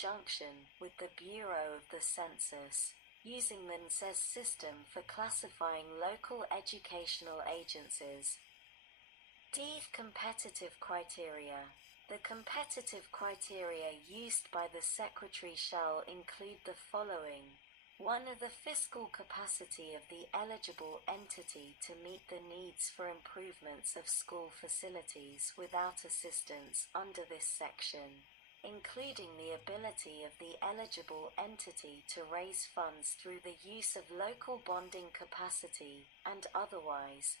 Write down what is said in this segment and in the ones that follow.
conjunction with the Bureau of the Census, using the NCES system for classifying local educational agencies. D. Competitive criteria. The competitive criteria used by the Secretary shall include the following. 1. The fiscal capacity of the eligible entity to meet the needs for improvements of school facilities without assistance under this section, including the ability of the eligible entity to raise funds through the use of local bonding capacity, and otherwise.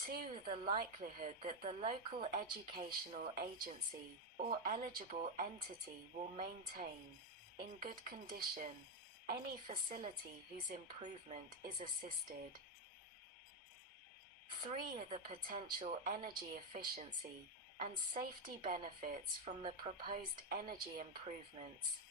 2. The likelihood that the local educational agency, or eligible entity will maintain, in good condition, any facility whose improvement is assisted. 3. The potential energy efficiency and safety benefits from the proposed energy improvements.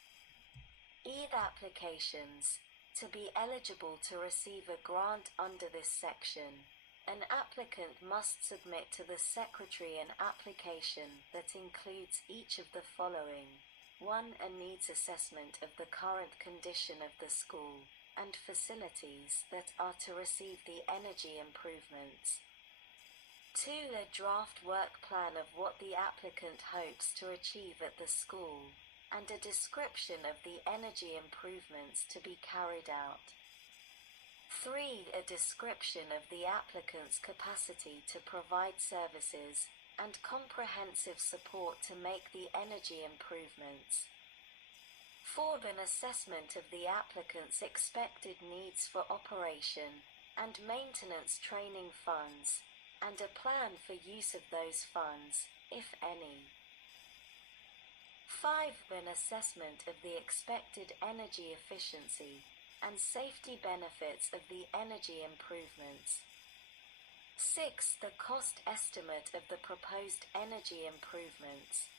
Applications. To be eligible to receive a grant under this section, an applicant must submit to the Secretary an application that includes each of the following. 1. A needs assessment of the current condition of the school and facilities that are to receive the energy improvements. 2. A draft work plan of what the applicant hopes to achieve at the school, and a description of the energy improvements to be carried out. 3. A description of the applicant's capacity to provide services and comprehensive support to make the energy improvements. 4. An assessment of the applicant's expected needs for operation and maintenance training funds, and a plan for use of those funds, if any. 5. An assessment of the expected energy efficiency and safety benefits of the energy improvements. 6. The cost estimate of the proposed energy improvements.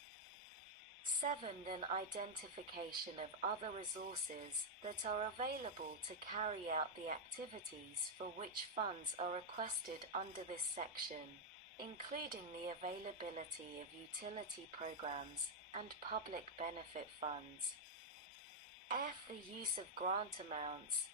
7. An identification of other resources that are available to carry out the activities for which funds are requested under this section, including the availability of utility programs and public benefit funds. F. The use of grant amounts.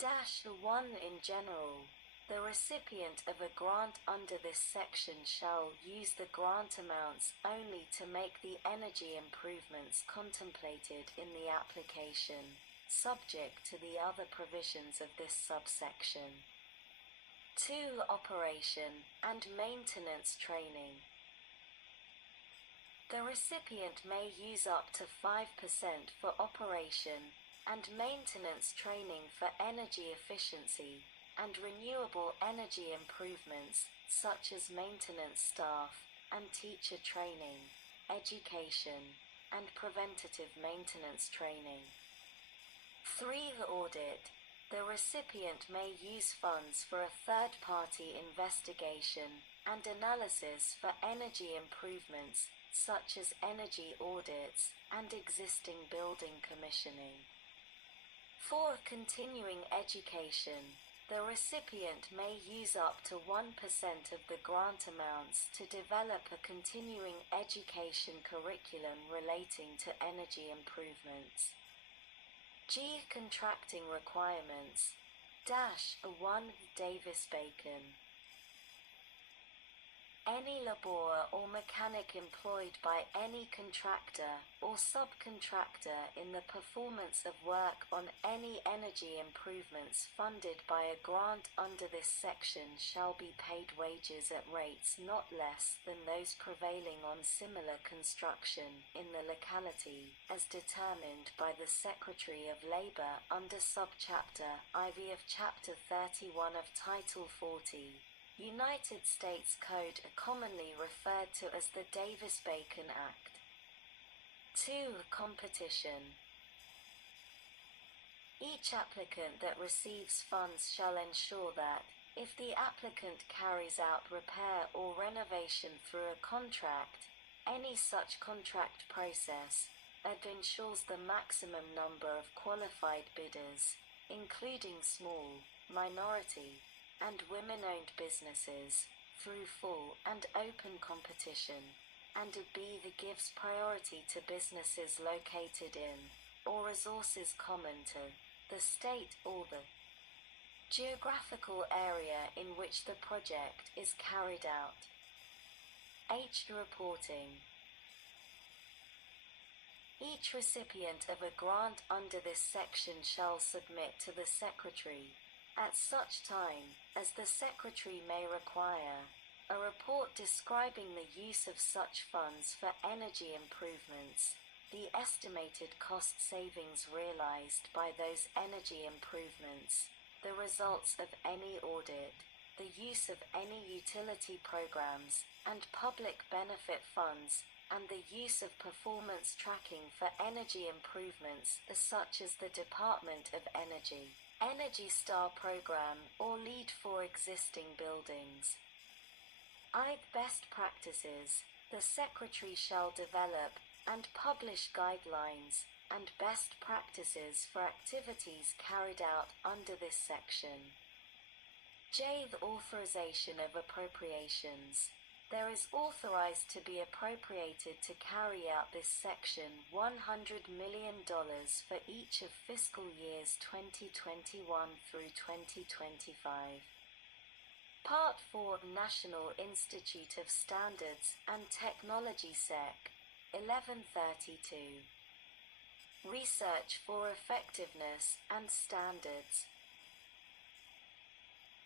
1. In general, the recipient of a grant under this section shall use the grant amounts only to make the energy improvements contemplated in the application, subject to the other provisions of this subsection. 2. Operation and maintenance training. The recipient may use up to 5% for operation and maintenance training for energy efficiency and renewable energy improvements, such as maintenance staff and teacher training, education, and preventative maintenance training. 3. The audit. The recipient may use funds for a third-party investigation and analysis for energy improvements, such as energy audits and existing building commissioning. 4. Continuing education. The recipient may use up to 1% of the grant amounts to develop a continuing education curriculum relating to energy improvements. G. Contracting requirements. 1. Davis-Bacon. Any laborer or mechanic employed by any contractor or subcontractor in the performance of work on any energy improvements funded by a grant under this section shall be paid wages at rates not less than those prevailing on similar construction in the locality, as determined by the Secretary of Labor under Subchapter IV of Chapter 31 of Title 40. United States Code, commonly referred to as the Davis-Bacon Act. 2. Competition. Each applicant that receives funds shall ensure that, if the applicant carries out repair or renovation through a contract, any such contract process, it ensures the maximum number of qualified bidders, including small, minority, and women-owned businesses, through full and open competition, and B that gives priority to businesses located in, or resources common to, the state or the geographical area in which the project is carried out. H. Reporting. Each recipient of a grant under this section shall submit to the Secretary, at such time as the Secretary may require, a report describing the use of such funds for energy improvements, the estimated cost savings realized by those energy improvements, the results of any audit, the use of any utility programs and public benefit funds, and the use of performance tracking for energy improvements such as the Department of Energy, Energy Star program, or LEED for existing buildings. I. Best practices. The Secretary shall develop and publish guidelines and best practices for activities carried out under this section. J. The authorization of appropriations. There is authorized to be appropriated to carry out this section $100 million for each of fiscal years 2021 through 2025. Part 4 National Institute of Standards and Technology Sec. 1132. Research for Effectiveness and Standards.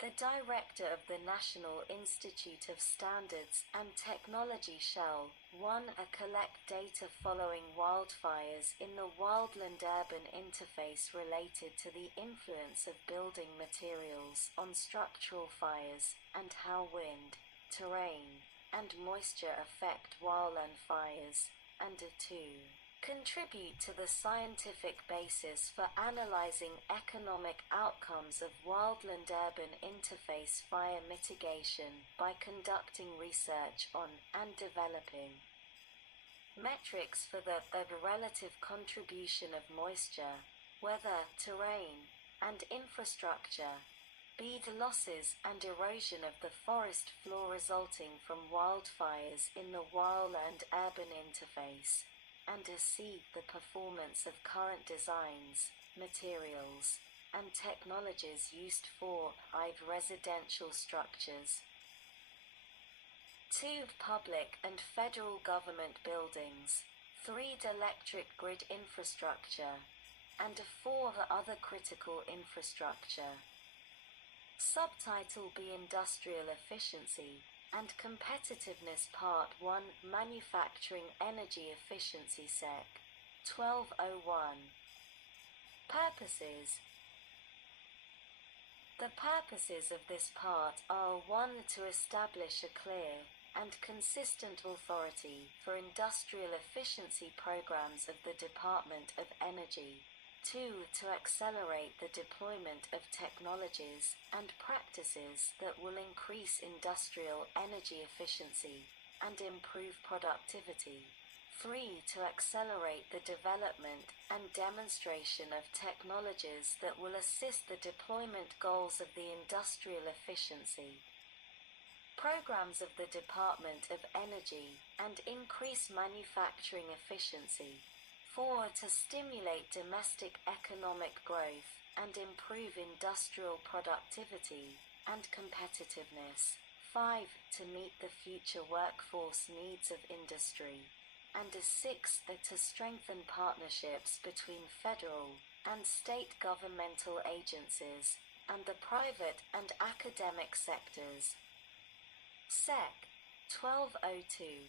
The Director of the National Institute of Standards and Technology shall 1. Collect data following wildfires in the wildland-urban interface related to the influence of building materials on structural fires and how wind, terrain, and moisture affect wildland fires, and 2. Contribute to the scientific basis for analyzing economic outcomes of wildland-urban interface fire mitigation by conducting research on and developing metrics for the relative contribution of moisture, weather, terrain, and infrastructure, B. The losses and erosion of the forest floor resulting from wildfires in the wildland-urban interface, and C. The performance of current designs, materials, and technologies used for residential structures. 2. Public and federal government buildings. 3. Electric grid infrastructure. And 4. The other critical infrastructure. Subtitle B. Industrial efficiency and Competitiveness Part 1 Manufacturing Energy Efficiency Sec. 1201. Purposes. The purposes of this part are 1. To establish a clear and consistent authority for industrial efficiency programs of the Department of Energy. 2. To accelerate the deployment of technologies and practices that will increase industrial energy efficiency and improve productivity. 3. To accelerate the development and demonstration of technologies that will assist the deployment goals of the industrial efficiency programs of the Department of Energy and increase manufacturing efficiency. 4. To stimulate domestic economic growth and improve industrial productivity and competitiveness. 5. To meet the future workforce needs of industry. And 6. To strengthen partnerships between federal and state governmental agencies and the private and academic sectors. Sec. 1202.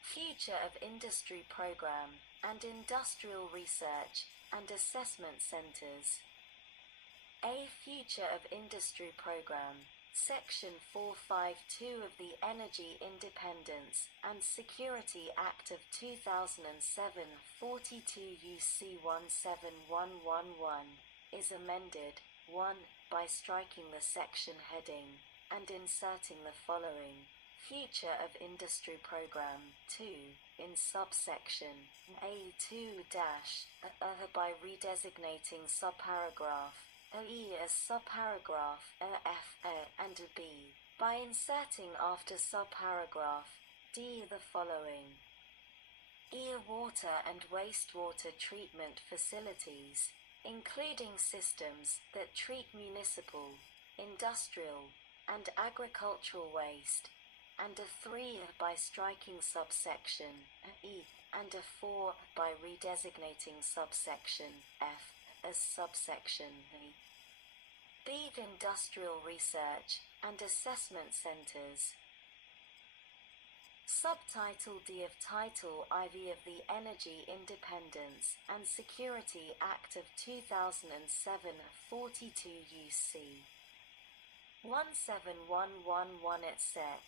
Future of Industry Program and Industrial Research and Assessment Centers. A. Future of Industry Program. Section 452 of the Energy Independence and Security Act of 2007 42 U.C. 17111 is amended 1. By striking the section heading and inserting the following: Future of Industry Program. 2. In subsection A2- by redesignating subparagraph E as subparagraph F and B, by inserting after subparagraph D. The following. E. Water and wastewater treatment facilities, including systems that treat municipal, industrial, and agricultural waste, and a 3 by striking subsection E, and a 4 by redesignating subsection F as subsection E. B. Industrial research and assessment centers. Subtitle D of Title IV of the Energy Independence and Security Act of 2007 42 U.C. 17111 et sec.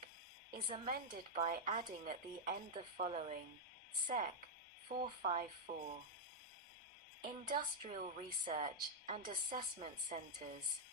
is amended by adding at the end the following, Sec. 454. Industrial Research and Assessment Centers.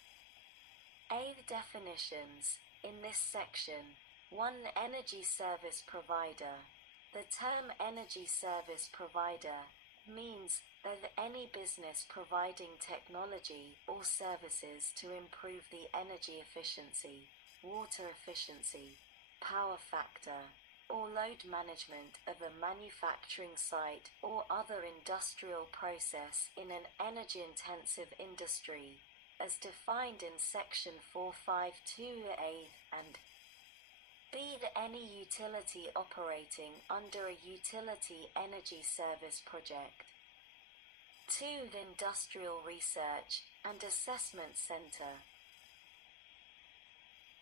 A. Definitions. In this section, 1. Energy service provider. The term energy service provider means that any business providing technology or services to improve the energy efficiency, water efficiency, power factor, or load management of a manufacturing site or other industrial process in an energy-intensive industry, as defined in Section 452A and B. Any utility operating under a utility energy service project. 2. Industrial Research and Assessment Center.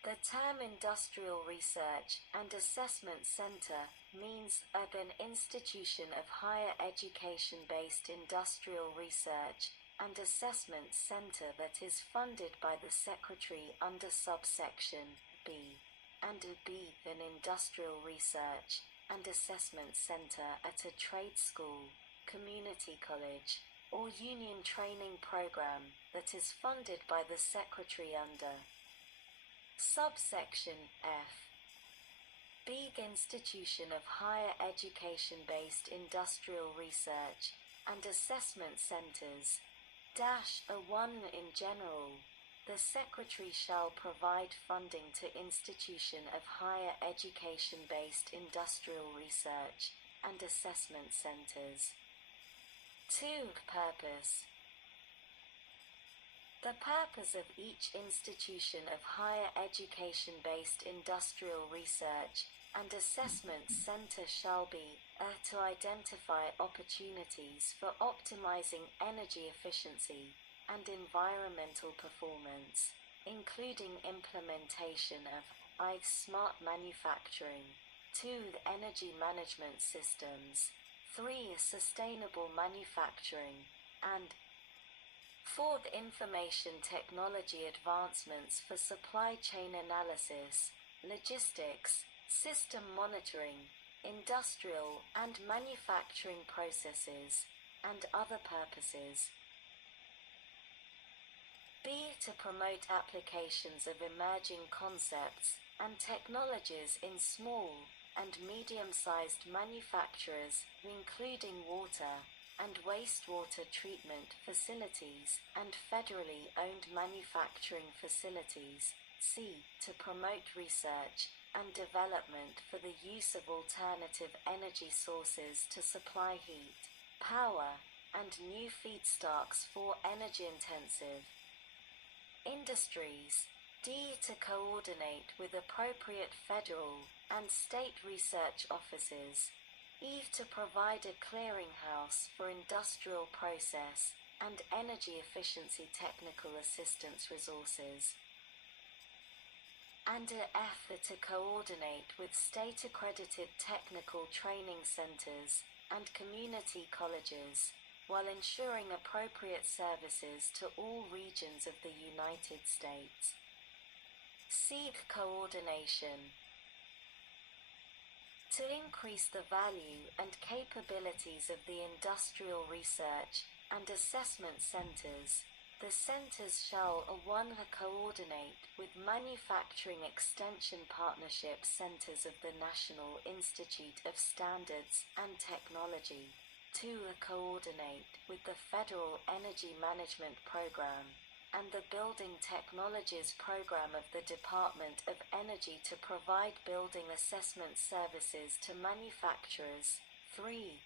The term Industrial Research and Assessment Center means of an institution of higher education-based industrial research and assessment center that is funded by the Secretary under subsection B, and B. An industrial research and assessment center at a trade school, community college, or union training program that is funded by the Secretary under subsection F. Big institution of higher education-based industrial research and assessment centers. A 1. In general, the Secretary shall provide funding to institution of higher education-based industrial research and assessment centers. 2. Purpose. The purpose of each institution of higher education-based industrial research and assessment center shall be to identify opportunities for optimizing energy efficiency and environmental performance, including implementation of smart manufacturing, 2. Energy management systems, 3. Sustainable manufacturing, and 4. Information technology advancements for supply chain analysis, logistics, system monitoring, industrial and manufacturing processes, and other purposes. B. To promote applications of emerging concepts and technologies in small and medium-sized manufacturers, including water and wastewater treatment facilities and federally owned manufacturing facilities. C. To promote research and development for the use of alternative energy sources to supply heat, power, and new feedstocks for energy-intensive industries. D. To coordinate with appropriate federal and state research offices. E. To provide a clearinghouse for industrial process and energy efficiency technical assistance resources. And F. To coordinate with state-accredited technical training centers and community colleges, while ensuring appropriate services to all regions of the United States. C. Coordination. To increase the value and capabilities of the industrial research and assessment centers, the centers shall 1. Coordinate with manufacturing extension partnership centers of the National Institute of Standards and Technology, 2. Coordinate with the Federal Energy Management Program, and the Building Technologies Program of the Department of Energy to provide building assessment services to manufacturers. 3.